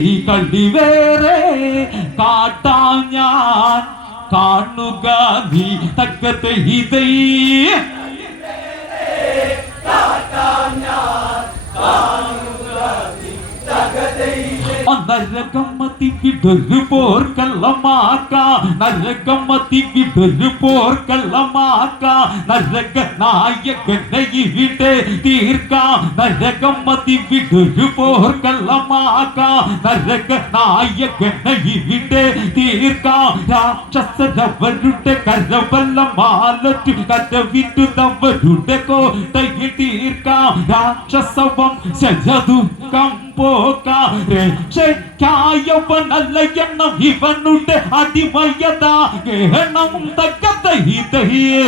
ഈ കണ്ടി വേറെ കാട്ടാം ഞാൻ. കാണുക നീ തക്കത്തെ ഇതേ. நரகமதி விடுறு போர்க்கல்லமாக்கா நரகமதி விடுறு போர்க்கல்லமாக்கா நரக நாயகனை விடு தீர்க்கா. நரகமதி விடுறு போர்க்கல்லமாக்கா நரக நாயகனை விடு தீர்க்கா. ராட்சசரவருட கரவல்ல மாலத்து கதவிட்டு தவருட கோட்டையில் தீர்க்கா. ராட்சசவம் செஞ்சது கம்போ പോക്കാം രക്ഷയ്ക്കായവനല്ല എണ്ണം ഇവനുടെ അടിമയതാ ഗഹണം തക്കതഹിതഹിയേ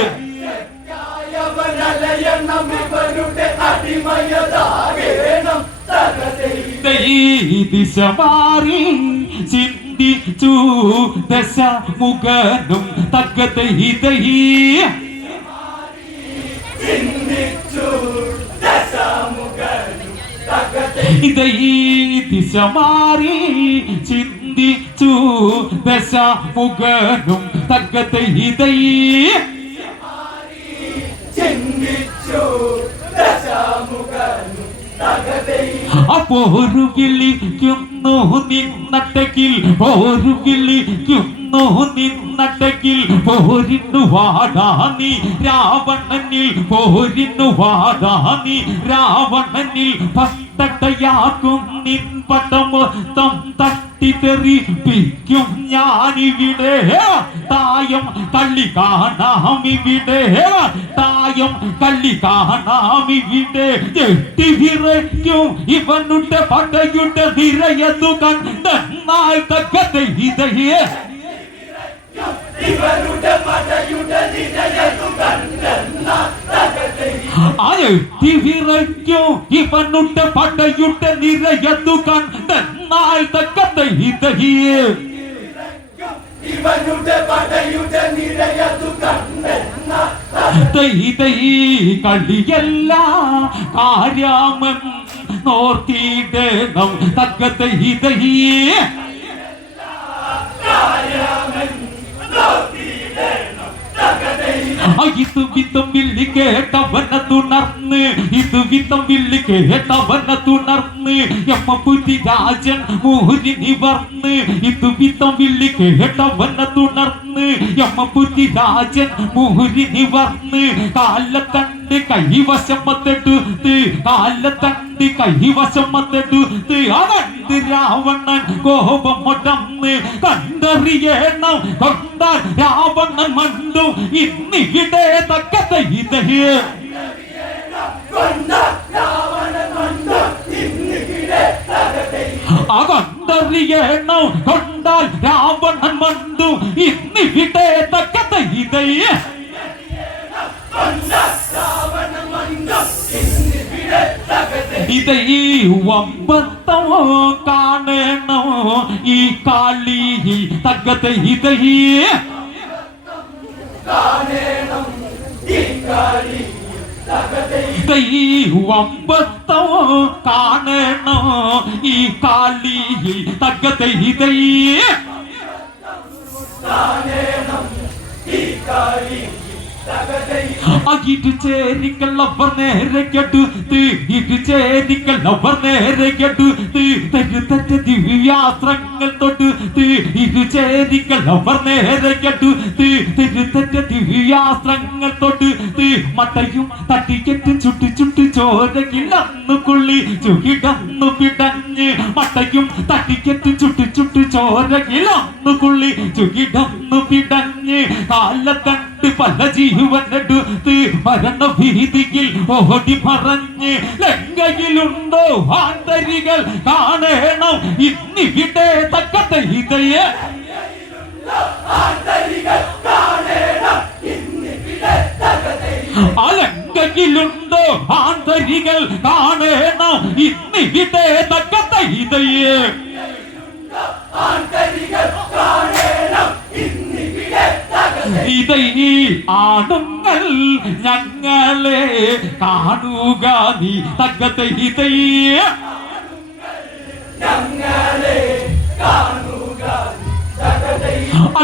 ദിശ മാറി ചിന്തിച്ചു ദശ മുഖനും തക്കതഹിതഹി ഇത് ഈ ദിശ മാറി ചിന്തിച്ചു ദശ മുഖനും തക്കത്തെ ഇത് ഈ അപ്പോ ഒരു കിളിക്കുന്നു നിന്നട്ടെങ്കിൽ ഒരു പോരു നിന്നട്ടകിൽ പോരിന്നു വാടാ രാവണനിൽ പോരിന്നു വാടാ നീ. രാവണനിൽ പത്തട്ടയാക്കും നിൻ പട്ടം മൊത്തം തട്ടിത്തെറിപ്പിക്കും ഞാനിവിടെ. തായം കള്ളി കാണാം ഇവിടെ. തായം കള്ളി കാണാം ഇവിടെ. ഞെട്ടിവിറയ്ക്കും ഇവനുടെ പടയുടെ നിറയതു കണ്ടെന്നാൽ തക്കത്തെ ഇതയേ അഴട്ടി വിറയ്ക്കും ഇവനുടെ പടയുടെ നിരയത്തു കണ്ടെന്നാൽ തക്കത്തെ ഇതയേ ഇവനുടെ പടയുടെ നിരയതു കണ്ടെന്ന തൈ തൈ കളിയല്ല. കാര്യമൻ നോർത്തിയിടണം. തക്കത്തെ തൈ തൈ ഇത് വിത്തം വില്ലി കേട്ടവന തുണർന്ന് ഇത് വിത്തം വില്ലി കേട്ടവന തുണർന്ന് എമ്മ പുറ്റി രാജൻ മോഹരി നിവർന്ന് ഇത് വിത്തം വില്ലി കേട്ടവന തുണർന്ന് എമ്മ പുറ്റി രാജൻ മോഹരി നിവർന്ന് കാലത്തണ്ട് കൈവശമത്തെടുത്ത് കാലത്തണ്ട് കൈവശമത്തെടുത്ത് അതണ്ട് രാവണൻ കോപം മുടന്ന് കണ്ടറിയണം കൊണ്ടാൽ രാവണൻ മണ്ടു ഇന്നിവിടെ ഇന്നിവിടെ തകതേ അകണ്ടറിയണം കൊണ്ടാൽ രാവണൻ മണ്ടു ഇന്നിവിടെ തക്കത്തെ ഇതേ ഇത് ഈ വമ്പത്തോ കാണണോ ഈ കാളി തക്കത്തെ ഇതേ ഈ വമ്പത്തോ ഈ കാളി തക്കത്തെ ഇതേ ഈ കാളി ചേരിക്കല്ലവർ നേരെ കെടുത്ത് ഇട്ട് ചേരിക്കല്ലവർ നേരെ കെടുത്ത് തരുത്തറ്റ ദിവ്യാസ്ത്രങ്ങൾ തൊട്ട്. ഇരു ചേരിക്കല്ലവർ നേരെ കെടുത്ത് തരുത്തറ്റ ദിവ്യാസ്ത്രങ്ങൾ തൊട്ട്. മട്ടയും തട്ടിക്കെട്ട് ചുട്ടി ചുട്ടി ചോരകില്ലെന്നു കുള്ളി. ചുകിടന്നു പിടഞ്ഞ് മട്ടയും തട്ടിക്കെട്ട് ചുട്ടി ചുട്ടി ചോരകില്ലെന്നു കുള്ളി. ചുകിടന്നു പിടഞ്ഞ് കാലത്തണ്ട് പല ജീവനെടുത്ത് മരണ ഭീതിയിൽ ഓടി പറഞ്ഞ് ലങ്കയിലുണ്ടോ? ആന്തരികൾ കാണണം. ഇന്നിവിടെ തക്ക തകതേ അലങ്കയിലുണ്ടോ ആന്തരികൾ കാണണം. ഇന്നിവിടെ തക്കത്തെ ഇതയെ ആന്തരികൾ കാണേണം ഇന്നിവിടെ ഇതൈ ആണുങ്ങൾ ഞങ്ങളെ കാണുക നീ തകത്തെ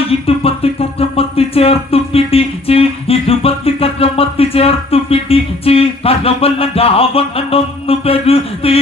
ഇരുപത്ത് കരമത്ത് ചേർത്തു പിടിച്ച് ഇരുപത്ത് കരമത്ത് ചേർത്തു പിടിച്ച് കരവല്ല രാവണൻ ഒന്ന് പെരുത്ത്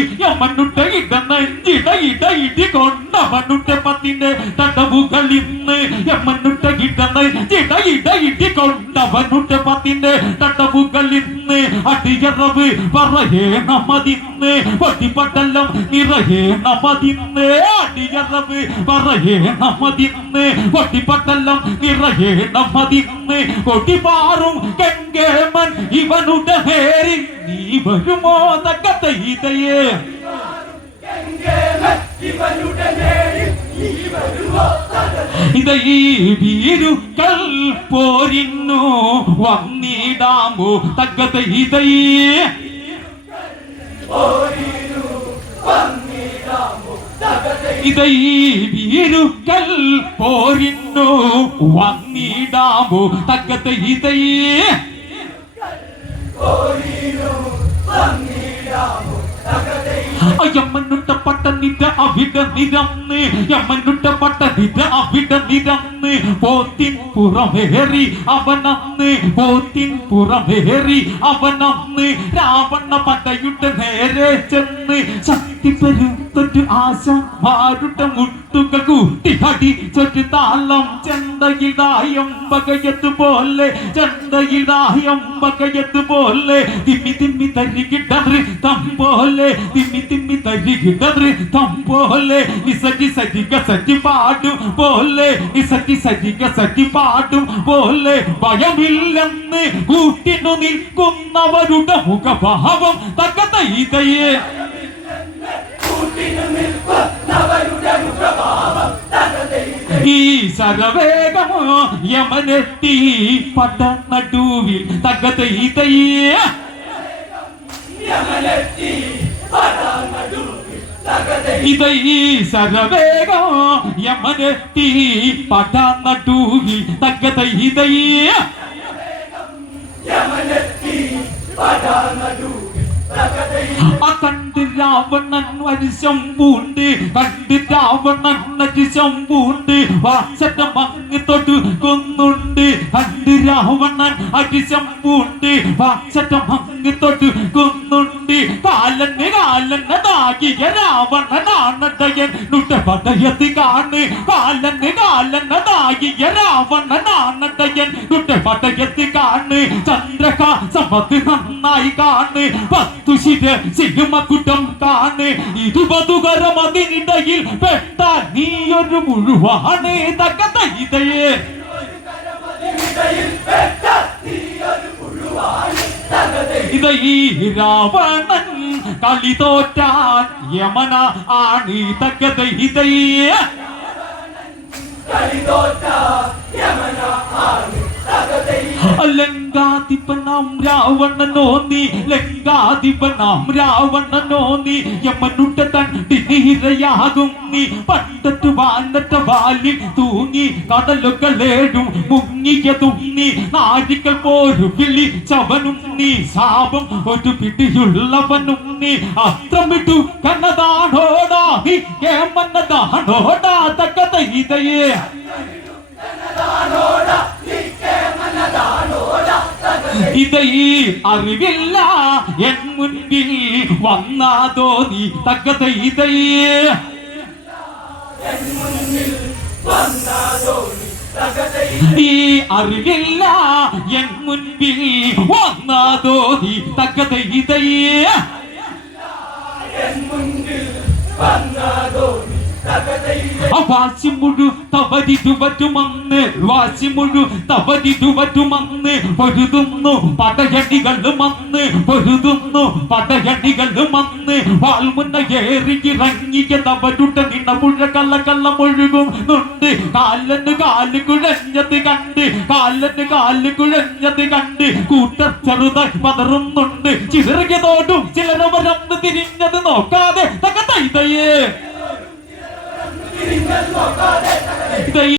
ഇട നെഞ്ചിട ഇട ഇടി കൊണ്ടവനുട്ട പത്തിന്റെ തടവുകൾ ഇന്ന് യമനുട്ട ഇടനഞ്ചിട ഇട ഇടി കൊണ്ടവനുട്ട പത്തിന്റെ തടവുകൾ ഇന്ന് അടിയറവ് പറയേണമതിന്ന് പൊട്ടിപ്പട്ടല്ലം നിറയേണമതിന്ന് അടിയറവ് പറയേണമതിന്ന് പൊട്ടിപ്പട്ടല്ലം നിറയേണമതിന്ന് കൊട്ടിപ്പാറും കെങ്കേമൻ ഇവനുടെ പേരിൽ നീ വരുമോ തക്കത്തെ ഇതയേ തകതൈ വീരുക്കൾ പോരിന്നു. വന്നിടാമോ ഇതയേ? തകതൈ ഇത ഈ വീരുക്കൾ പോരിന്നു. വന്നിടാമോ തക്കത്തെ ഇതയേ? പട്ടനിറ്റ അവിടെ നിരന്ന് യമ്മനുട്ട പട്ടനിറ്റ അവിടെ നിരന്ന് പോത്തിൻ പുറമേറി അവനന്ന്. പോത്തിൻ പുറമേറി അവനന്ന്. രാവണ പടയുടെ നേരെ ചെന്ന് ശക്തി പെരുത്തൊരു ആശ മാരുടെ മുട്ടുകൾ കൂട്ടി അടിച്ചൊരു താളം. ചെണ്ടയിൽ ദായം പകയത്ത് പോലെ ദായം പകയത്ത് പോലെ. തിമ്മി തിമ്മി തരികിടറി തം പോലെ തിമ്മി തിമ്മി തരികിട്ടറ് തമ്പോലെ നിസജി സജിക സജി പാടും പോലെ നിസജി സജിക സജി പാടും പോലെ. ഭയമില്ലെന്ന് കൂട്ടിനു നിൽക്കുന്നവരുടെ മുഖഭാവം തകതയിതയേ ഈ ശരവേഗമോ യമനെത്തി പട്ട നടുവിൽ തകതയിതയേ യമലെത്തി പടാനടുവിൽ തകതൈ ഇത ഈ ശരവേഗോ യമനെത്തി പട്ട നടുവിൽ തകതയിതയേ യമലെത്തി വരിശം പൂണ്ട് കണ്ട് രാവണൻ നരിശം പൂണ്ട് വാസന്റെ മങ്ങ് തൊട്ട് കൊന്നുണ്ട് കണ്ട് രാവണൻ അരിശം പൂണ്ട് വാസന്റെ മങ്ങ് തൊട്ട് കൊന്നുണ്ട് കാലന് കാലന് താകിയ രാവണനാണടയൻ പടയത്ത് കാണ്. കാലന് കാലന് താകിയ രാവണനാണടയൻ നുട്ട പടയത്ത് കാണ് ചന്ദ്രക സമത് നന്നായി കാണ്. പത്തു ശിര സിനിമക്കുട്ടം കാണ്. ഇരുപതുകരം അതിനിടയിൽ മുഴുവാണ് പെട്ട നീയൊരു പുഴുവാണ് തകതൈ ഇത ഈ രാവണൻ കളി തോറ്റാൻ യമന ആണ്. തകത കളി കളിതോറ്റ ലങ്കാധിപനാം രാവണനോന്നി ലങ്കാധിപനാം രാവണനോന്നി യമനുട്ട തണ്ടി നീ. പണ്ടറ്റു വാനത്ത വാലിൽ തൂങ്ങി കടലുകളേഴും മുങ്ങിയതും നീ. നാഴികൾ പോരു വിളിച്ചവനും നീ. ശാപം ഒരു പിടിയുള്ളവനും നീ. അത്രമിട്ടു കന്നതാണോടാ നീ? കേമന്നതാണോടാ തക്കത ഇതയേ ഇത് ഈ അറിവില്ല. എൻ മുൻപിൽ വന്നാതോ നീ. തക്കത ഇതയേ ഈ. അറിവില്ല. എൻ മുൻപിൽ വന്നാതോ നീ. തക്കത ഇതയേ തകതൈ വാശി മുഴു തവരിടുവറ്റുമന്ന് വാശി മുഴു തവരിടുവറ്റുമന്ന് പൊരുതുന്നു പടയടികളും അന്ന് പൊരുതുന്നു പടയടികളും അന്ന് വാൽമുന്ന ഏറിയിറങ്ങിയ തവരുടെ നിണമുഴ കള്ള കള്ള മുഴുകുന്നുണ്ട് കാലന് കാൽ കുഴഞ്ഞത് കണ്ട് കാലന് കാൽ കുഴഞ്ഞത് കണ്ട്. കൂട്ടർ ചെറുതായി പതറുന്നുണ്ട്. ചിതറിയതോടും ചിലരവരന്ന് തിരിഞ്ഞത് നോക്കാതെ തകതൈതയേ തിരിഞ്ഞൽ നോക്കാതെ ഇതൈ